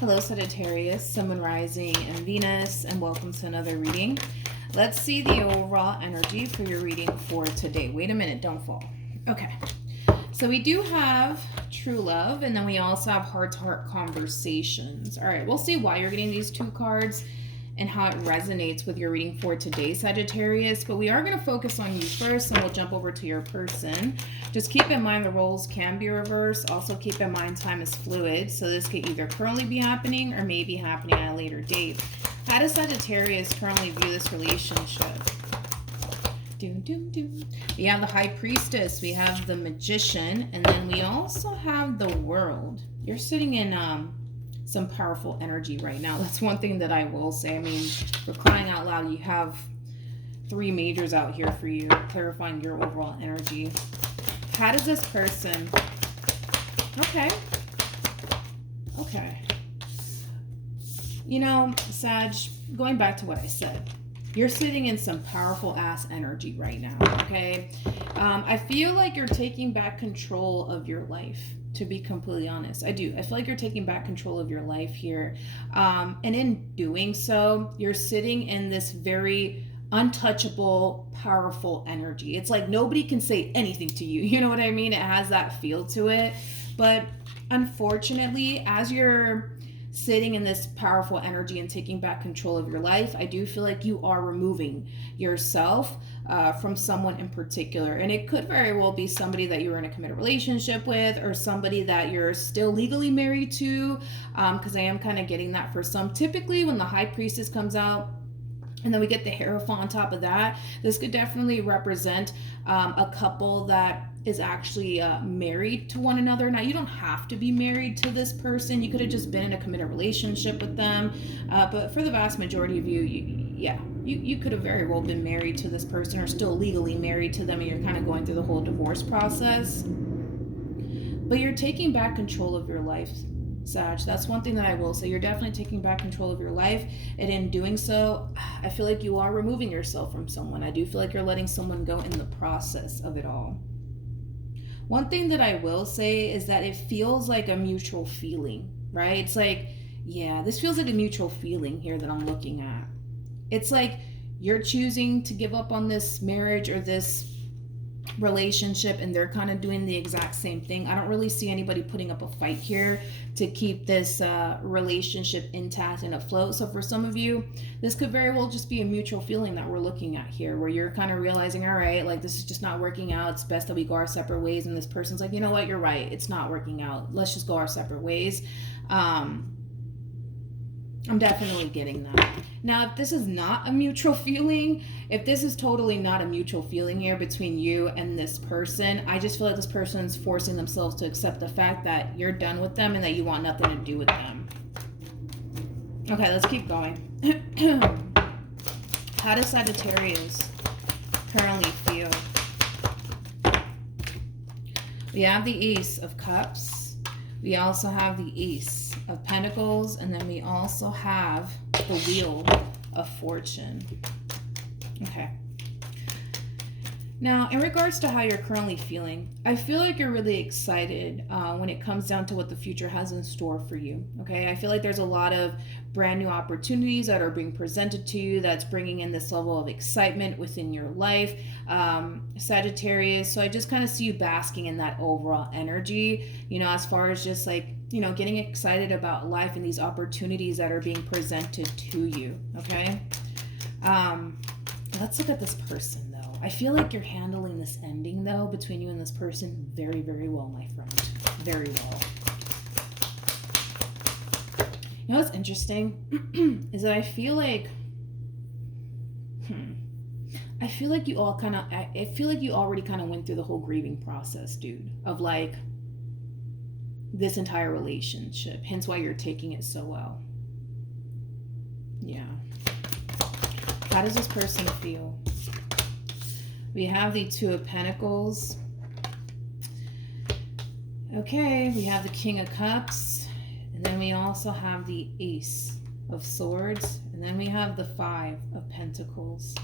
Hello, Sagittarius, Sun, Moon, Rising, and Venus, and welcome to another reading. Let's see the overall energy for your reading for today. Wait a minute, don't fall. Okay, so we do have true love, and then we also have heart-to-heart conversations. All right, we'll see why you're getting these two cards and how it resonates with your reading for today, Sagittarius. But we are going to focus on you first, and we'll jump over to your person. Just keep in mind the roles can be reversed. Also keep in mind time is fluid, so this could either currently be happening or may be happening at a later date. How does Sagittarius currently view this relationship? We have the High Priestess, we have the Magician, and then we also have the World. You're sitting in some powerful energy right now. That's one thing that I will say. I mean, for crying out loud, you have 3 majors out here for you, clarifying your overall energy. How does this person... Okay. You know, Sag, going back to what I said, you're sitting in some powerful ass energy right now, okay? I feel like you're taking back control of your life, to be completely honest. I do. I feel like you're taking back control of your life here. And in doing so, you're sitting in this very untouchable, powerful energy. It's like nobody can say anything to you. You know what I mean? It has that feel to it. But unfortunately, as you're sitting in this powerful energy and taking back control of your life, I do feel like you are removing yourself from someone in particular. And it could very well be somebody that you're in a committed relationship with, or somebody that you're still legally married to, because I am kind of getting that for some. Typically when the High Priestess comes out and then we get the Hierophant on top of that, this could definitely represent a couple that is actually married to one another. Now, you don't have to be married to this person. You could have just been in a committed relationship with them. But for the vast majority of you, you could have very well been married to this person or still legally married to them, and you're kind of going through the whole divorce process. But you're taking back control of your life, Sag. That's one thing that I will say. You're definitely taking back control of your life, and in doing so, I feel like you are removing yourself from someone. I do feel like you're letting someone go in the process of it all. One thing that I will say is that it feels like a mutual feeling, right? It's like, yeah, this feels like a mutual feeling here that I'm looking at. It's like you're choosing to give up on this marriage or this relationship, and they're kind of doing the exact same thing. I don't really see anybody putting up a fight here to keep this relationship intact and afloat. So for some of you, this could very well just be a mutual feeling that we're looking at here, where you're kind of realizing, all right, like this is just not working out. It's best that we go our separate ways. And this person's like, you know what, you're right, it's not working out. Let's just go our separate ways. I'm definitely getting that. Now, if this is not a mutual feeling, if this is totally not a mutual feeling here between you and this person, I just feel like this person is forcing themselves to accept the fact that you're done with them and that you want nothing to do with them. Okay, let's keep going. How does Sagittarius currently feel? We have the Ace of Cups. We also have the Ace of Pentacles, and then we also have the Wheel of Fortune. Okay. Now, in regards to how you're currently feeling, I feel like you're really excited when it comes down to what the future has in store for you, okay? I feel like there's a lot of brand new opportunities that are being presented to you that's bringing in this level of excitement within your life, Sagittarius. So I just kind of see you basking in that overall energy, you know, as far as just like, you know, getting excited about life and these opportunities that are being presented to you, okay? Let's look at this person. I feel like you're handling this ending, though, between you and this person very, very well, my friend. Very well. You know what's interesting? Is that I feel like you all kind of... I feel like you already kind of went through the whole grieving process, dude. Of, like, this entire relationship. Hence why you're taking it so well. Yeah. How does this person feel? We have the Two of Pentacles. Okay, we have the King of Cups. And then we also have the Ace of Swords. And then we have the Five of Pentacles.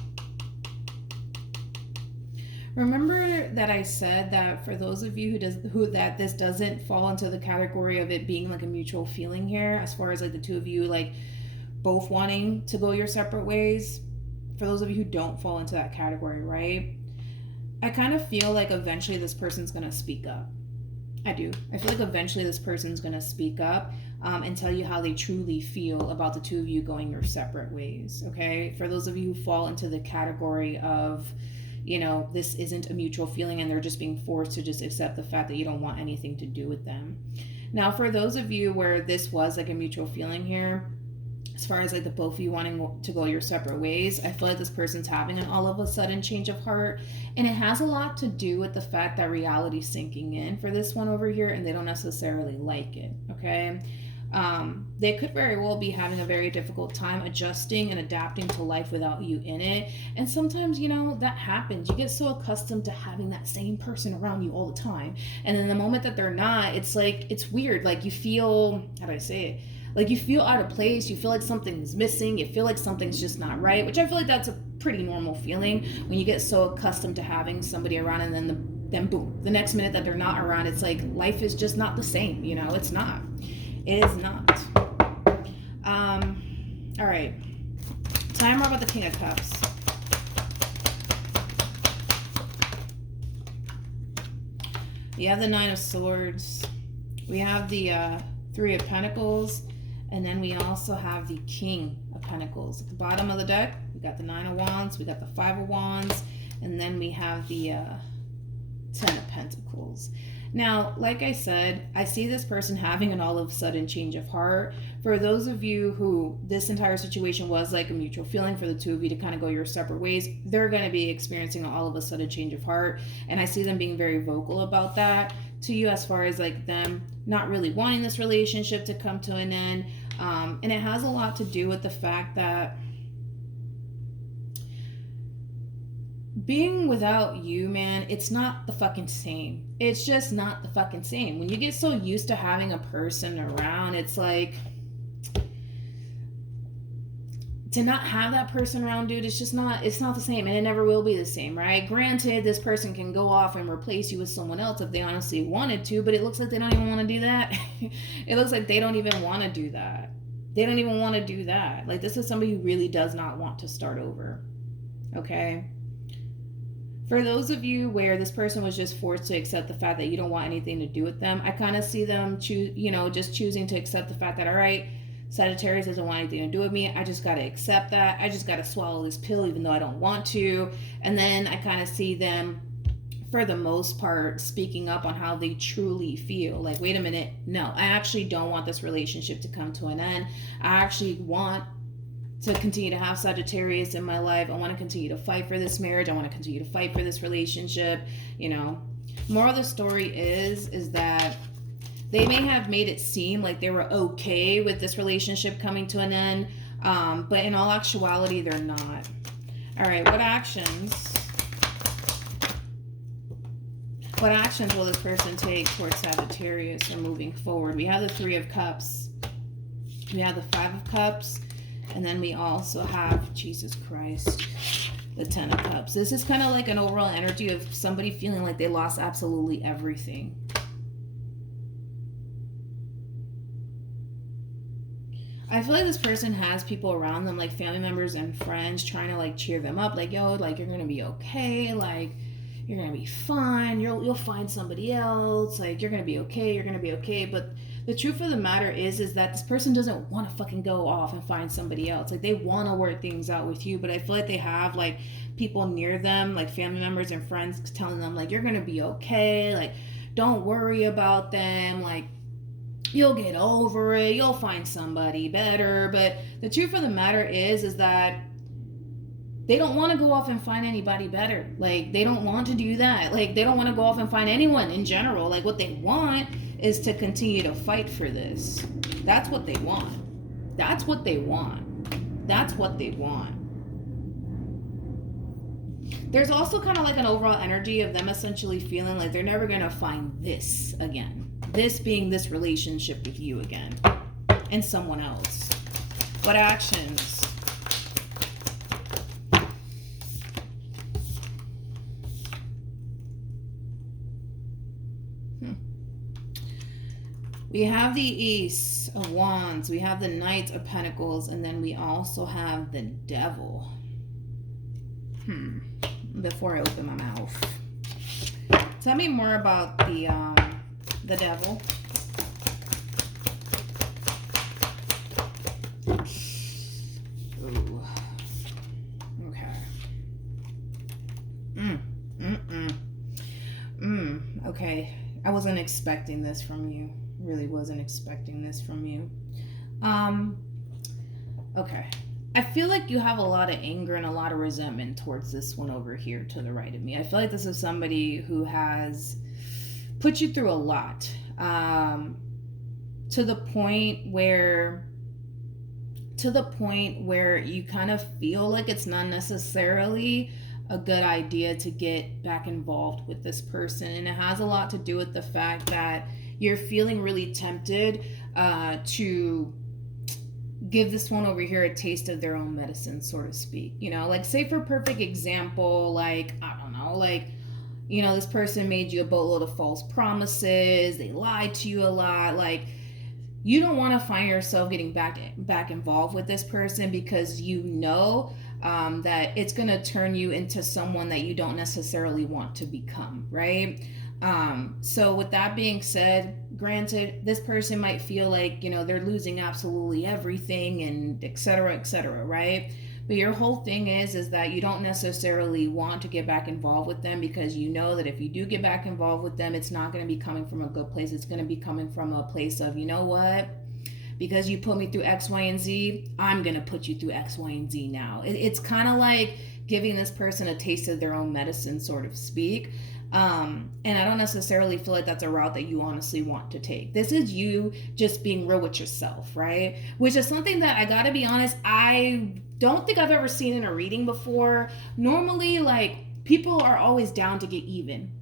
Remember that I said that for those of you who that this doesn't fall into the category of it being like a mutual feeling here, as far as like the two of you like both wanting to go your separate ways. For those of you who don't fall into that category, right? I kind of feel like eventually this person's gonna speak up. I do. I feel like eventually this person's gonna speak up and tell you how they truly feel about the two of you going your separate ways. Okay. For those of you who fall into the category of, you know, this isn't a mutual feeling and they're just being forced to just accept the fact that you don't want anything to do with them. Now, for those of you where this was like a mutual feeling here, as far as like the both of you wanting to go your separate ways, I feel like this person's having an all of a sudden change of heart, and it has a lot to do with the fact that reality's sinking in for this one over here and they don't necessarily like it. Okay. They could very well be having a very difficult time adjusting and adapting to life without you in it. And sometimes, you know, that happens. You get so accustomed to having that same person around you all the time. And then the moment that they're not, it's like, it's weird. Like you feel, how do I say it? Like you feel out of place. You feel like something's missing. You feel like something's just not right, which I feel like that's a pretty normal feeling when you get so accustomed to having somebody around and then boom, the next minute that they're not around, it's like life is just not the same. You know, it's not. It is not. All right. Time about the King of Cups. You have the Nine of Swords. We have the Three of Pentacles. And then we also have the King of Pentacles. At the bottom of the deck, we got the Nine of Wands. We got the Five of Wands. And then we have the Ten of Pentacles. Now, like I said, I see this person having an all of a sudden change of heart. For those of you who this entire situation was like a mutual feeling for the two of you to kind of go your separate ways, they're going to be experiencing an all of a sudden change of heart. And I see them being very vocal about that to you, as far as like them not really wanting this relationship to come to an end. And it has a lot to do with the fact that being without you, man, it's not the fucking same. It's just not the fucking same. When you get so used to having a person around, it's like, to not have that person around, dude, it's not the same, and it never will be the same, right? Granted, this person can go off and replace you with someone else if they honestly wanted to, but it looks like they don't even want to do that. It looks like they don't even want to do that. They don't even want to do that. Like, this is somebody who really does not want to start over. Okay? For those of you where this person was just forced to accept the fact that you don't want anything to do with them, I kind of see them just choosing to accept the fact that, all right, Sagittarius doesn't want anything to do with me. I just got to accept that. I just got to swallow this pill even though I don't want to. And then I kind of see them, for the most part, speaking up on how they truly feel. Like, wait a minute, no, I actually don't want this relationship to come to an end. I actually want to continue to have Sagittarius in my life. I want to continue to fight for this marriage. I want to continue to fight for this relationship. You know, more of the story is that they may have made it seem like they were okay with this relationship coming to an end, but in all actuality, they're not. All right, what actions will this person take towards Sagittarius or moving forward? We have the Three of Cups. We have the Five of Cups. And then we also have, Jesus Christ, the Ten of Cups. This is kind of like an overall energy of somebody feeling like they lost absolutely everything. I feel like this person has people around them, like family members and friends, trying to like cheer them up, like, yo, like, you're gonna be okay, like, you're gonna be fine, you'll find somebody else, like, you're gonna be okay. But the truth of the matter is that this person doesn't want to fucking go off and find somebody else. Like, they want to work things out with you, but I feel like they have like people near them, like family members and friends, telling them like, you're gonna be okay, like, don't worry about them, like, you'll get over it, you'll find somebody better. But the truth of the matter is that they don't want to go off and find anybody better. Like, they don't want to do that. Like, they don't want to go off and find anyone in general. Like, what they want is to continue to fight for this. That's what they want. That's what they want. That's what they want. There's also kind of like an overall energy of them essentially feeling like they're never going to find this again. This being this relationship with you again. And someone else. What actions? We have the Ace of Wands, we have the Knight of Pentacles, and then we also have the Devil. Before I open my mouth, tell me more about the Devil. Ooh. Okay. Okay. I wasn't expecting this from you. Really wasn't expecting this from you. Okay. I feel like you have a lot of anger and a lot of resentment towards this one over here to the right of me. I feel like this is somebody who has put you through a lot, to the point where you kind of feel like it's not necessarily a good idea to get back involved with this person. And it has a lot to do with the fact that you're feeling really tempted to give this one over here a taste of their own medicine, so to speak. You know, like, say for perfect example, like, I don't know, like, you know, this person made you a boatload of false promises, they lied to you a lot. Like, you don't want to find yourself getting back involved with this person, because you know that it's going to turn you into someone that you don't necessarily want to become, right? So with that being said, granted, this person might feel like, you know, they're losing absolutely everything and et cetera, right? But your whole thing is that you don't necessarily want to get back involved with them, because you know that if you do get back involved with them, it's not going to be coming from a good place. It's going to be coming from a place of, you know what? Because you put me through X, Y, and Z, I'm going to put you through X, Y, and Z now. It's kind of like giving this person a taste of their own medicine, sort of speak. And I don't necessarily feel like that's a route that you honestly want to take. This is you just being real with yourself, right? Which is something that, I gotta be honest, I don't think I've ever seen in a reading before. Normally, like, people are always down to get even.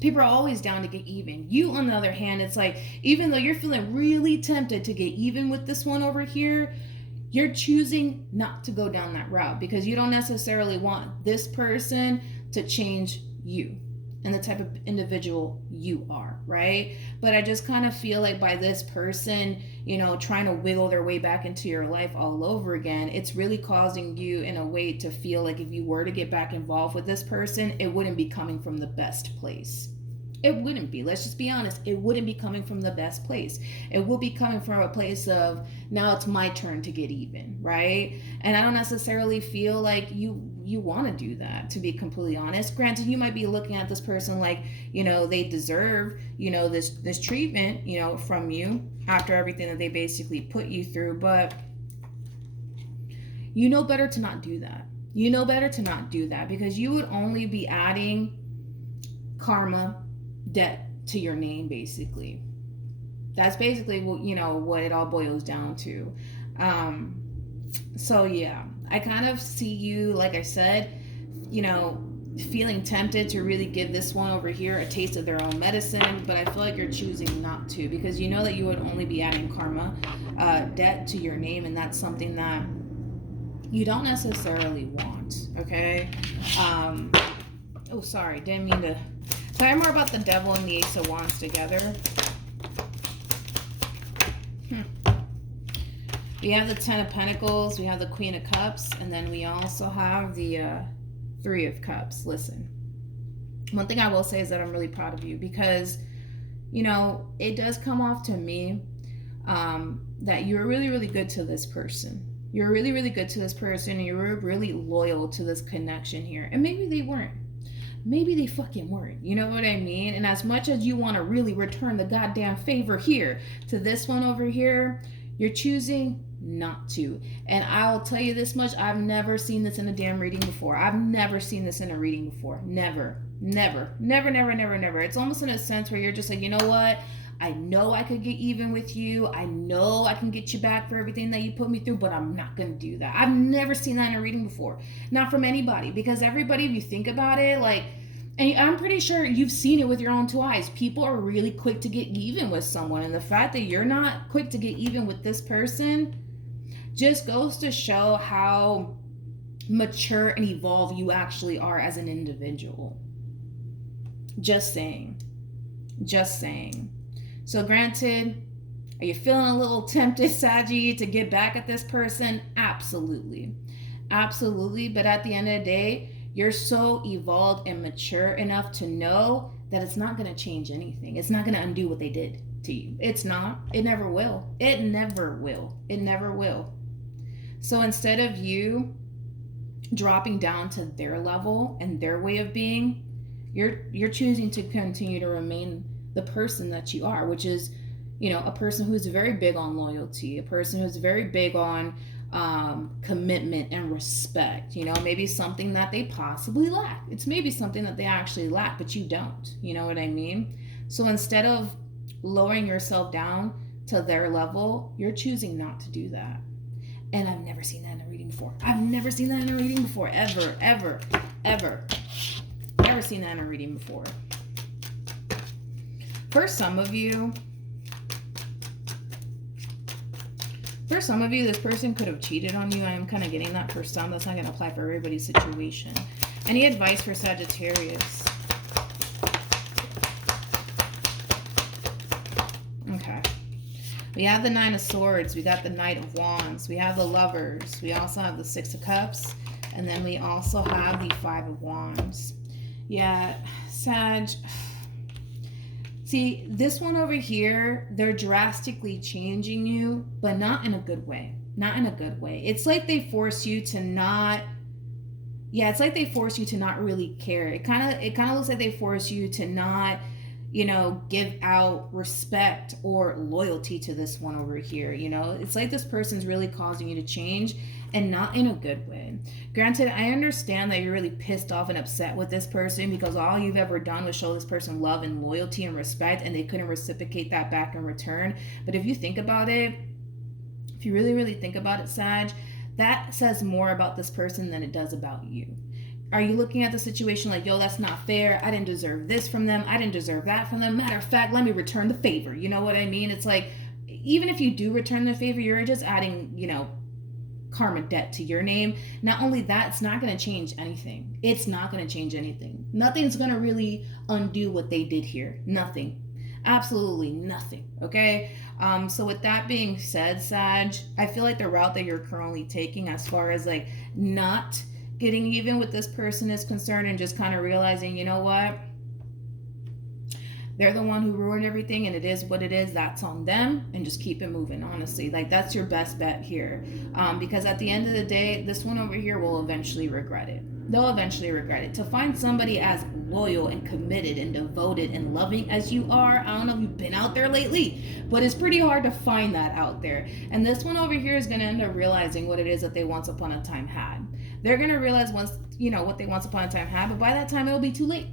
People are always down to get even. You, on the other hand, it's like, even though you're feeling really tempted to get even with this one over here, you're choosing not to go down that route, because you don't necessarily want this person to change you and the type of individual you are, right? But I just kind of feel like by this person, you know, trying to wiggle their way back into your life all over again, it's really causing you in a way to feel like if you were to get back involved with this person, it wouldn't be coming from the best place. It wouldn't be. Let's just be honest. It wouldn't be coming from the best place. It would be coming from a place of, now it's my turn to get even, right? And I don't necessarily feel like you want to do that, to be completely honest. Granted, you might be looking at this person like, you know, they deserve, you know, this treatment, you know, from you after everything that they basically put you through. But you know better to not do that. You know better to not do that, because you would only be adding karma, debt to your name, basically. That's basically what, you know, what it all boils down to. So yeah, I kind of see you, like I said, you know, feeling tempted to really give this one over here a taste of their own medicine, but I feel like you're choosing not to, because you know that you would only be adding karma, debt to your name, and that's something that you don't necessarily want, okay? Oh, sorry, didn't mean to. Tell me more about the Devil and the Ace of Wands together. We have the Ten of Pentacles, we have the Queen of Cups, and then we also have the Three of Cups. Listen, one thing I will say is that I'm really proud of you, because, you know, it does come off to me that you're really, really good to this person. You're really, really good to this person, and you're really loyal to this connection here. And maybe they weren't. Maybe they fucking weren't. You know what I mean? And as much as you want to really return the goddamn favor here to this one over here, you're choosing not to. And I'll tell you this much, I've never seen this in a damn reading before. I've never seen this in a reading before. Never. It's almost in a sense where you're just like, you know what? I know I could get even with you. I know I can get you back for everything that you put me through, but I'm not going to do that. I've never seen that in a reading before. Not from anybody, because everybody, if you think about it, like, and I'm pretty sure you've seen it with your own two eyes. People are really quick to get even with someone. And the fact that you're not quick to get even with this person just goes to show how mature and evolved you actually are as an individual. Just saying. So granted, Are you feeling a little tempted, Saggy, to get back at this person? Absolutely. Absolutely. But at the end of the day, you're so evolved and mature enough to know that it's not going to change anything. It's not going to undo what they did to you. It's not. It never will. It never will. It never will. So instead of you dropping down to their level and their way of being, you're choosing to continue to remain the person that you are, which is, a person who's very big on loyalty, a person who's very big on commitment and respect. Maybe something that they possibly lack. It's maybe something that they actually lack, but you don't. You know what I mean? So instead of lowering yourself down to their level, you're choosing not to do that. And I've never seen that in a reading before. I've never seen that in a reading before. Ever, ever, ever. Never seen that in a reading before. For some of you, this person could have cheated on you. I am kind of getting that for some. That's not going to apply for everybody's situation. Any advice for Sagittarius? Okay. We have the Nine of Swords. We got the Knight of Wands. We have the Lovers. We also have the Six of Cups. And then we also have the Five of Wands. Yeah, Sag. See, this one over here, they're drastically changing you, but not in a good way. Not in a good way. It's like they force you to not... Yeah, it's like they force you to not really care. It kind of looks like they force you to not, give out respect or loyalty to this one over here. It's like this person's really causing you to change, and not in a good way. Granted, I understand that you're really pissed off and upset with this person because all you've ever done was show this person love and loyalty and respect, and they couldn't reciprocate that back in return. But if you think about it, if you really, really think about it, Sag, that says more about this person than it does about you. Are you looking at the situation like, yo, that's not fair. I didn't deserve this from them. I didn't deserve that from them. Matter of fact, let me return the favor. You know what I mean? It's like, even if you do return the favor, you're just adding, karma debt to your name. Not only that, it's not going to change anything. It's not going to change anything. Nothing's going to really undo what they did here. Nothing. Absolutely nothing. Okay. So with that being said, Sag, I feel like the route that you're currently taking as far as like not getting even with this person is concerned, and just kind of realizing, you know what? They're the one who ruined everything, and it is what it is. That's on them, and just keep it moving, honestly. Like, that's your best bet here. Because at the end of the day, this one over here will eventually regret it. They'll eventually regret it. To find somebody as loyal and committed and devoted and loving as you are, I don't know if you've been out there lately, but it's pretty hard to find that out there. And this one over here is going to end up realizing what it is that they once upon a time had. They're going to realize what they once upon a time had, but by that time it'll be too late,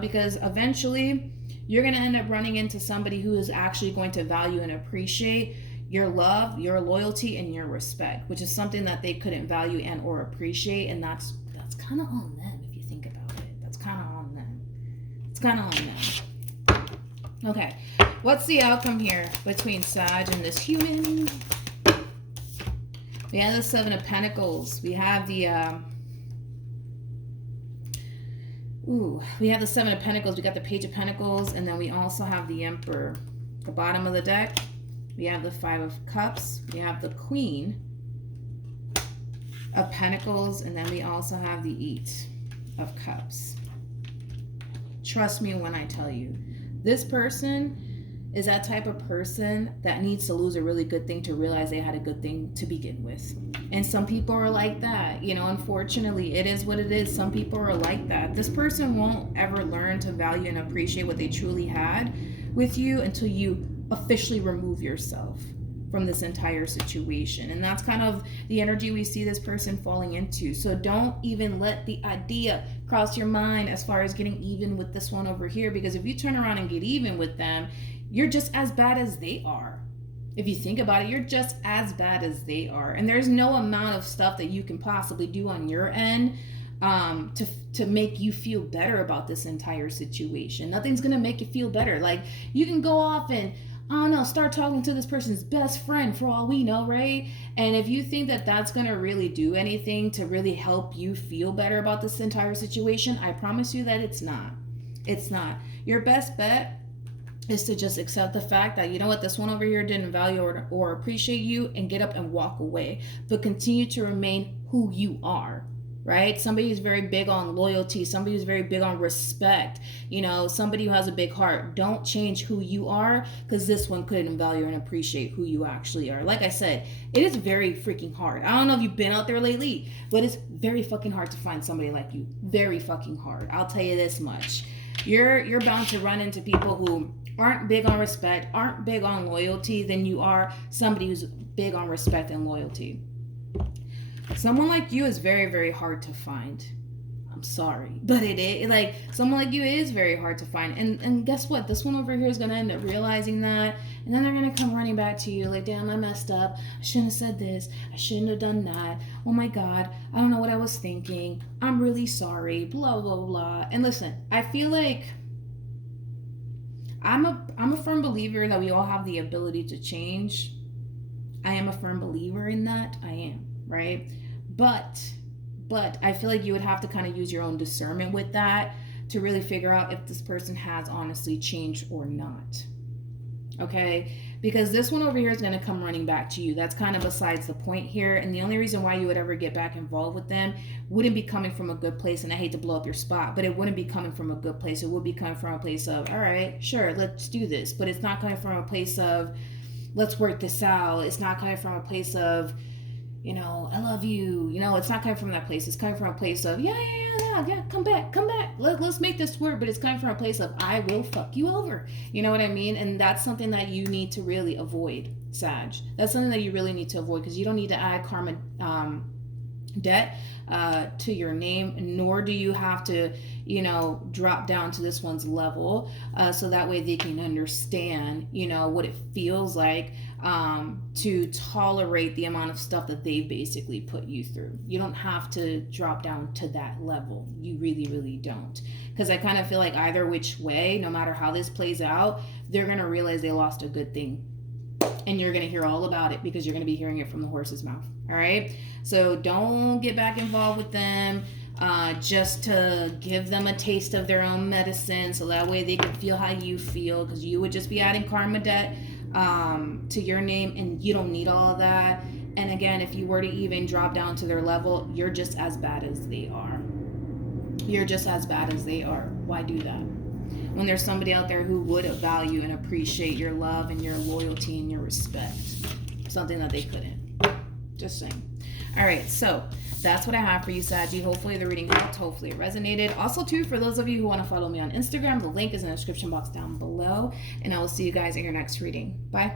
because eventually you're going to end up running into somebody who is actually going to value and appreciate your love, your loyalty, and your respect, which is something that they couldn't value and or appreciate. And that's kind of on them if you think about it. That's kind of on them. It's kind of on them. Okay, what's the outcome here between Sag and this human? We have the Seven of Pentacles. We have the we have the Seven of Pentacles. We got the Page of Pentacles, and then we also have the Emperor. The bottom of the deck, we have the Five of Cups. We have the Queen of Pentacles, and then we also have the Eight of Cups. Trust me when I tell you, this person is that type of person that needs to lose a really good thing to realize they had a good thing to begin with. And some people are like that. Unfortunately, it is what it is. Some people are like that. This person won't ever learn to value and appreciate what they truly had with you until you officially remove yourself from this entire situation. And that's kind of the energy we see this person falling into. So don't even let the idea cross your mind as far as getting even with this one over here, because if you turn around and get even with them, you're just as bad as they are. If you think about it, you're just as bad as they are. And there's no amount of stuff that you can possibly do on your end to make you feel better about this entire situation. Nothing's gonna make you feel better. Like, you can go off and, I don't know, start talking to this person's best friend for all we know, right? And if you think that that's gonna really do anything to really help you feel better about this entire situation, I promise you that it's not. It's not. Your best bet is to just accept the fact that, you know what, this one over here didn't value or appreciate you, and get up and walk away, but continue to remain who you are. Right? Somebody who's very big on loyalty, somebody who's very big on respect, somebody who has a big heart. Don't change who you are, because this one couldn't value and appreciate who you actually are. Like I said, it is very freaking hard. I don't know if you've been out there lately, but it's very fucking hard to find somebody like you. Very fucking hard. I'll tell you this much. You're bound to run into people who aren't big on respect, aren't big on loyalty, than you are somebody who's big on respect and loyalty. Someone like you is very, very hard to find. I'm sorry, but it is. Like, someone like you is very hard to find. And guess what? This one over here is going to end up realizing that. And then they're going to come running back to you like, damn, I messed up. I shouldn't have said this. I shouldn't have done that. Oh my God, I don't know what I was thinking. I'm really sorry. Blah, blah, blah. And listen, I feel like I'm a firm believer that we all have the ability to change. I am a firm believer in that. I am, right? But I feel like you would have to kind of use your own discernment with that to really figure out if this person has honestly changed or not. Okay? Because this one over here is going to come running back to you. That's kind of besides the point here. And the only reason why you would ever get back involved with them wouldn't be coming from a good place. And I hate to blow up your spot, but it wouldn't be coming from a good place. It would be coming from a place of, all right, sure, let's do this. But it's not coming from a place of, let's work this out. It's not coming from a place of, I love you. It's not coming from that place. It's coming from a place of, yeah, come back. Let's make this work. But it's coming from a place of, I will fuck you over. You know what I mean? And that's something that you need to really avoid, Sag. That's something that you really need to avoid, because you don't need to add karma debt to your name, nor do you have to, drop down to this one's level, so that way they can understand, what it feels like to tolerate the amount of stuff that they basically put you through. You don't have to drop down to that level. You really, really don't. Because I kind of feel like either which way, no matter how this plays out, they're going to realize they lost a good thing. And you're going to hear all about it, because you're going to be hearing it from the horse's mouth. All right? So don't get back involved with them just to give them a taste of their own medicine, so that way they can feel how you feel, because you would just be adding karma debt to your name, and you don't need all of that. And again, if you were to even drop down to their level, you're just as bad as they are. You're just as bad as they are. Why do that when there's somebody out there who would value and appreciate your love and your loyalty and your respect? Something that they couldn't. Just saying. All right, so that's what I have for you, Saggy. Hopefully the reading helped. Hopefully it resonated. Also, too, for those of you who want to follow me on Instagram, the link is in the description box down below. And I will see you guys in your next reading. Bye.